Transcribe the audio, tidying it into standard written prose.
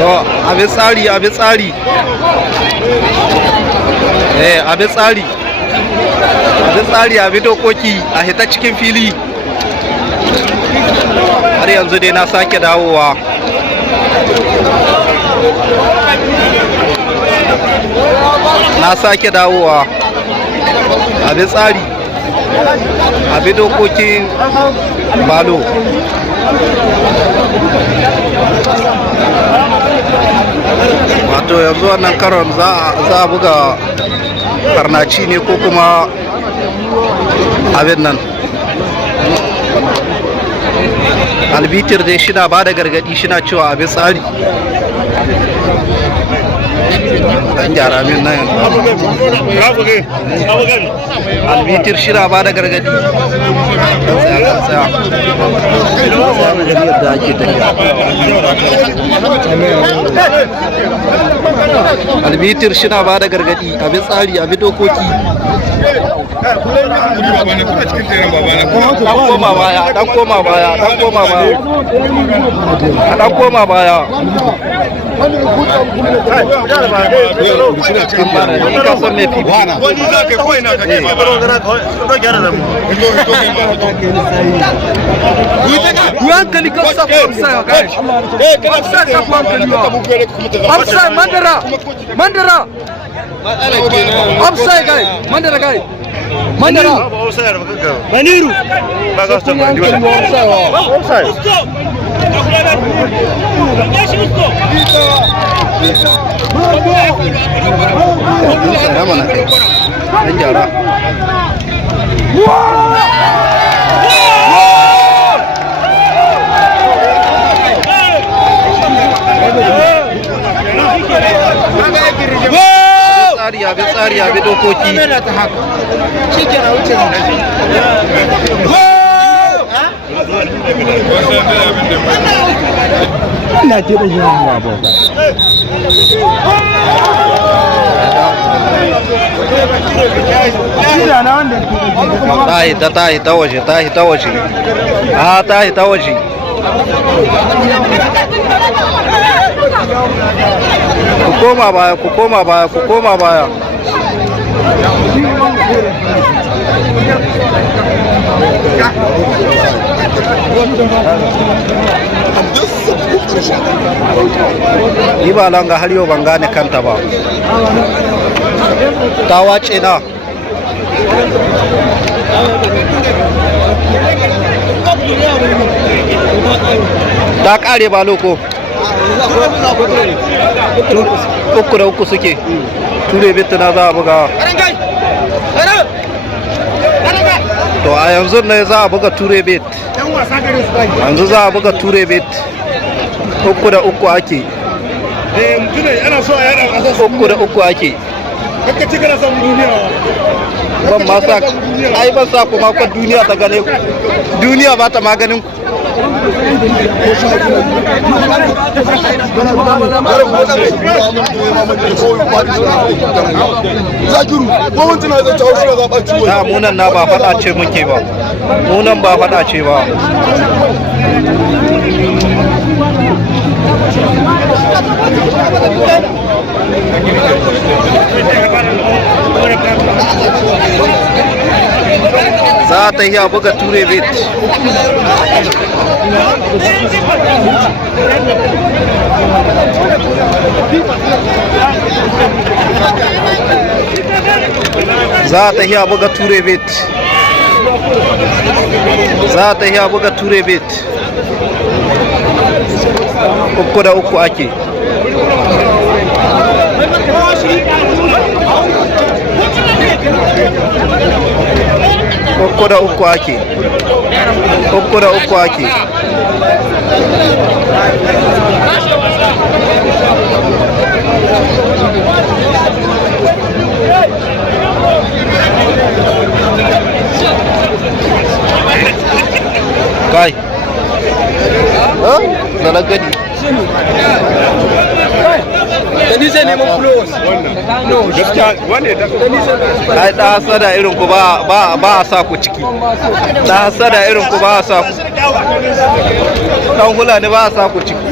to abi tsari abi tsari abi tsari abi tsari abi dokoki a hita cikin fili har yanzu dai na sake dawowa abi tsari abi dokokin balo wato yanzu wannan karon za a buga karnaci ne ko kuma abin nan albitir dai shina ba da gargadi shina cewa abin tsari dan gyara min nan albitir shina ba da gargadi tsaya yadda ake tafiya albitir shina ba da gargadi abin tsari abin dokoki dan koma baya dan koma baya dan koma baya dan koma baya Mandara Maniru tsari abi dokoki ta waje ku koma baya ni ba langa har yau ban gane kanta ba ta wace na ta kare ba loko uku da uku suke ture bitu na za a buga to a yanzu ne za a buga ture bit yanzu za a buga ture bit uku da uku ake uku da uku ake ban ma sa ai ban sa kuma ko duniya ta gane ku duniya ba ta maganin ku na munan na ba fada ce muke ba munan ba fada ce ba za ta yi a buga ture bit za ta yi a buga ture bit za ta yi a buga ture bit uku da uku ake uku da uku ake uku da uku ake kai da na gani da ni sai neman flowers gaskiya wane da ai da hasada irin ku ba a sa ku ciki da hasada irin ku ba a sa ku dan hula ne ba a sa ku ciki